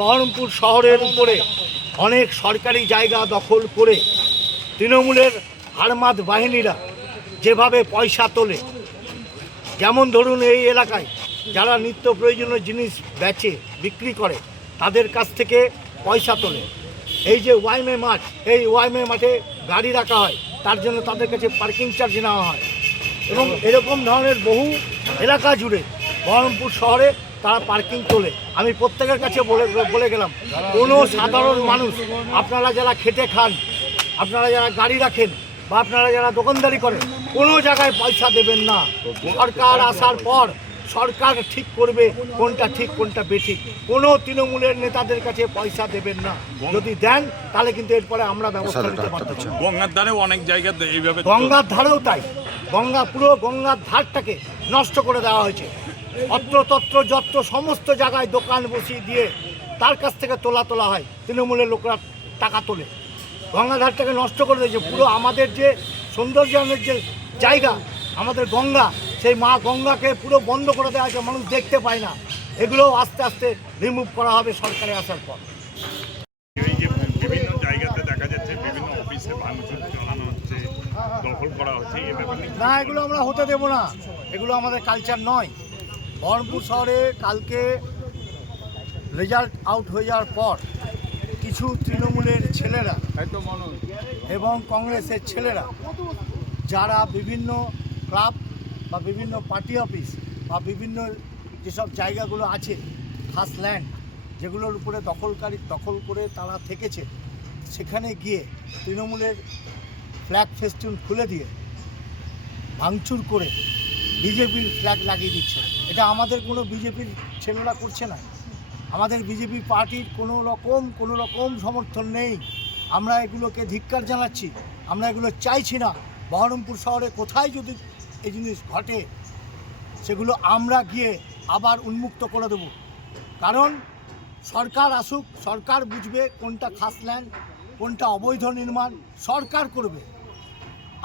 বহরমপুর শহরের উপরে অনেক সরকারি জায়গা দখল করে তৃণমূলের হারমাদ বাহিনীরা যেভাবে পয়সা তোলে, যেমন ধরুন এই এলাকায় যারা নিত্য প্রয়োজনীয় জিনিস বেচে বিক্রি করে তাদের কাছ থেকে পয়সা তোলে। এই যে ওয়াইমে মাঠ, এই ওয়াইমে মাঠে গাড়ি রাখা হয়, তার জন্য তাদের কাছে পার্কিং চার্জ নেওয়া হয় এবং এরকম ধরনের বহু এলাকা জুড়ে বহরমপুর শহরে তারা পার্কিং তোলে। আমি প্রত্যেকের কাছে বলে গেলাম, কোনো সাধারণ মানুষ, আপনারা যারা খেটে খান, আপনারা যারা গাড়ি রাখেন বা আপনারা যারা দোকানদারি করেন, কোনো জায়গায় পয়সা দেবেন না। সরকার আসার পর সরকার ঠিক করবে কোনটা ঠিক কোনটা বেঠিক। কোনো তৃণমূলের নেতাদের কাছে পয়সা দেবেন না। যদি দেন তাহলে কিন্তু এরপরে আমরা ব্যবস্থা নিতে পারতাম। গঙ্গার ধারেও অনেক জায়গাতে এইভাবে, গঙ্গার ধারেও তাই। পুরো গঙ্গার ধারটাকে নষ্ট করে দেওয়া হয়েছে। অত্রতত্র যত্র সমস্ত জায়গায় দোকান বসিয়ে দিয়ে তার কাছ থেকে তোলা হয়, তৃণমূলের লোকরা টাকা তোলে। গঙ্গাধারটাকে নষ্ট করে দিয়েছে। পুরো আমাদের যে সৌন্দর্যায়নের যে জায়গা, আমাদের গঙ্গা, সেই মা গঙ্গাকে পুরো বন্ধ করে দেওয়া হয়েছে, মানুষ দেখতে পায় না। এগুলো আস্তে আস্তে রিমুভ করা হবে সরকারে আসার পর। এই যে বিভিন্ন জায়গাতে দেখা যাচ্ছে বিভিন্ন অফিসে ভাঙচুর চালানো হচ্ছে, দখল করা হচ্ছে, এই ব্যাপারে না, এগুলো আমরা হতে দেব না। এগুলো আমাদের কালচার নয়। বহরমপুর শহরে কালকে রেজাল্ট আউট হয়ে যাওয়ার পর কিছু তৃণমূলের ছেলেরা এবং কংগ্রেসের ছেলেরা যারা বিভিন্ন ক্লাব বা বিভিন্ন পার্টি অফিস বা বিভিন্ন যেসব জায়গাগুলো আছে খাস ল্যান্ড, যেগুলোর উপরে দখল করে তারা থেকেছে, সেখানে গিয়ে তৃণমূলের ফ্ল্যাগ ফেস্টুন খুলে দিয়ে ভাঙচুর করে বিজেপির ফ্ল্যাগ লাগিয়ে দিচ্ছে। এটা আমাদের কোনো বিজেপির ছেলেরা করছে না। আমাদের বিজেপি পার্টির কোনো রকম সমর্থন নেই। আমরা এগুলোকে ধিক্কার জানাচ্ছি। আমরা এগুলো চাইছি না। বহরমপুর শহরে কোথায় যদি এই জিনিস ঘটে, সেগুলো আমরা গিয়ে আবার উন্মুক্ত করে দেব। কারণ সরকার আসুক, সরকার বুঝবে কোনটা খাস ল্যান্ড, কোনটা অবৈধ নির্মাণ, সরকার করবে।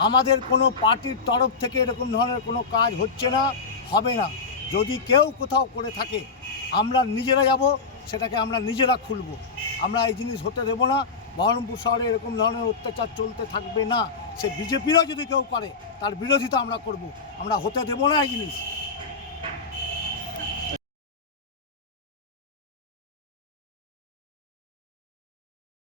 আমাদের কোনো পার্টির তরফ থেকে এরকম ধরনের কোনো কাজ হচ্ছে না, হবে না। যদি কেউ কোথাও করে থাকে, আমরা নিজেরা যাব, সেটাকে আমরা নিজেরা খুলব। আমরা এই জিনিস হতে দেব না। বহরমপুর শহরে এরকম ধরনের অত্যাচার চলতে থাকবে না। সে বিজেপিরও যদি কেউ করে, তার বিরোধিতা আমরা করব। আমরা হতে দেব না এই জিনিস।